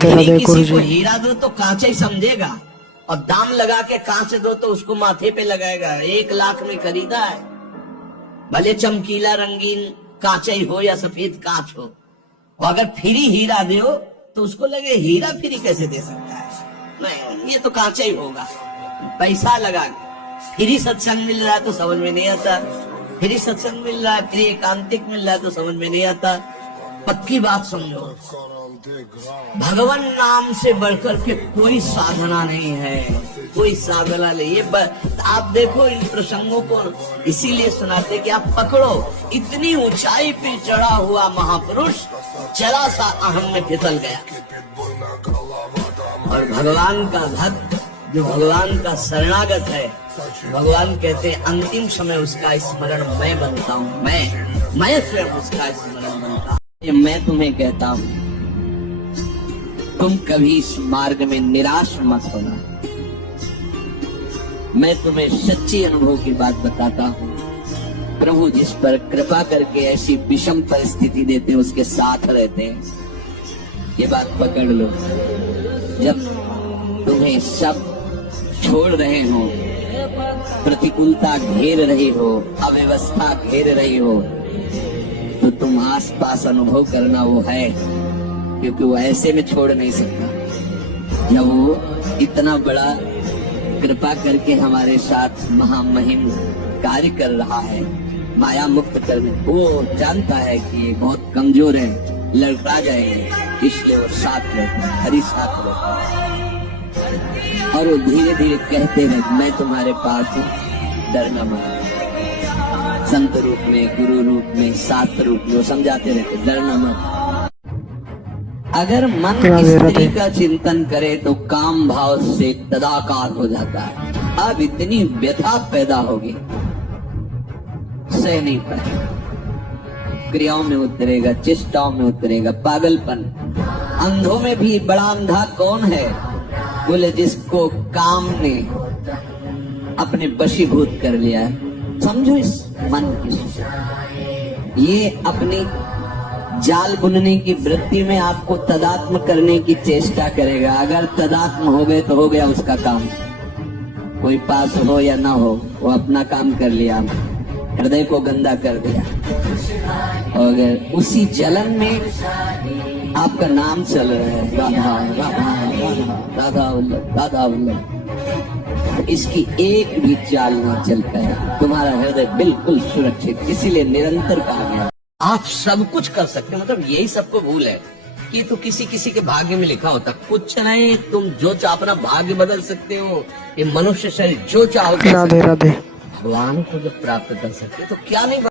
यदि देखो किसी को जी। हीरा दो तो कांच ही समझेगा, और दाम लगा के कांच दो तो उसको माथे पे लगाएगा। 1 लाख में खरीदा है, भले चमकीला रंगीन कांच ही हो या सफेद कांच हो। और अगर फ्री हीरा दो तो उसको लगे हीरा फ्री कैसे दे सकता है, नहीं ये तो कांच ही होगा। पैसा लगा के फ्री सत्संग मिल रहा है तो समझ में नहीं आता, फ्री सत्संग मिल रहा है, फ्री एकांतिक मिल रहा है तो समझ में नहीं आता। पक्की बात समझो, भगवान नाम से बढ़कर के कोई साधना नहीं है, कोई साधना नहीं है। आप देखो इन प्रसंगों को इसीलिए सुनाते कि आप पकड़ो, इतनी ऊंचाई पे चढ़ा हुआ महापुरुष जरा सा अहम में फिसल गया। और भगवान का भक्त जो भगवान का शरणागत है, भगवान कहते हैं अंतिम समय उसका स्मरण मैं बनता हूँ, मैं स्वयं उसका स्मरण बनता हूँ। मैं तुम्हें कहता हूँ तुम कभी इस मार्ग में निराश मत होना। मैं तुम्हें सच्ची अनुभव की बात बताता हूँ, प्रभु जिस पर कृपा करके ऐसी विषम परिस्थिति देते हैं उसके साथ रहते हैं। ये बात पकड़ लो, जब तुम्हें सब छोड़ रहे हो, प्रतिकूलता घेर रही हो, अव्यवस्था घेर रही हो, तो तुम आस पास अनुभव करना वो है, क्योंकि वो ऐसे में छोड़ नहीं सकता। जब वो इतना बड़ा कृपा करके हमारे साथ महामहिम कार्य कर रहा है, माया मुक्त करने, वो जानता है कि ये बहुत कमजोर है, लड़खड़ा जाएंगे, इसलिए वो साथ रहता है, हरी साथ रहता है। और वो धीरे धीरे कहते हैं मैं तुम्हारे पास हूँ, डरना मत। संत रूप में, गुरु रूप में, सात रूप में वो समझाते रहते, डरना मत। अगर मन स्त्री का चिंतन करे तो काम भाव से तदाकार हो जाता है। अब इतनी व्यथा पैदा होगी, सह नहीं पाए, क्रियाओं में उतरेगा, चेष्टाओं में उतरेगा, पागलपन। अंधों में भी बड़ा अंधा कौन है? बोले जिसको काम ने अपने वशीभूत कर लिया है। समझो इस मन की, ये अपनी जाल बुनने की वृत्ति में आपको तदात्म करने की चेष्टा करेगा। अगर तदात्म हो गए तो हो गया उसका काम, कोई पास हो या ना हो, वो अपना काम कर लिया, हृदय को गंदा कर दिया। और अगर उसी जलन में आपका नाम चल रहा है, राधा राधा राधा राधा वल्लभ राधा वल्लभ, इसकी एक भी चाल नहीं चल पाया, तुम्हारा हृदय बिल्कुल सुरक्षित। इसीलिए निरंतर कहा गया आप सब कुछ कर सकते हैं। मतलब यही सबको भूल है कि तो किसी किसी के भाग्य में लिखा होता, कुछ नहीं, तुम जो चाहो अपना भाग्य बदल सकते हो। ये मनुष्य शरीर जो चाहो राधे राधे। भगवान को जब प्राप्त कर सकते तो क्या नहीं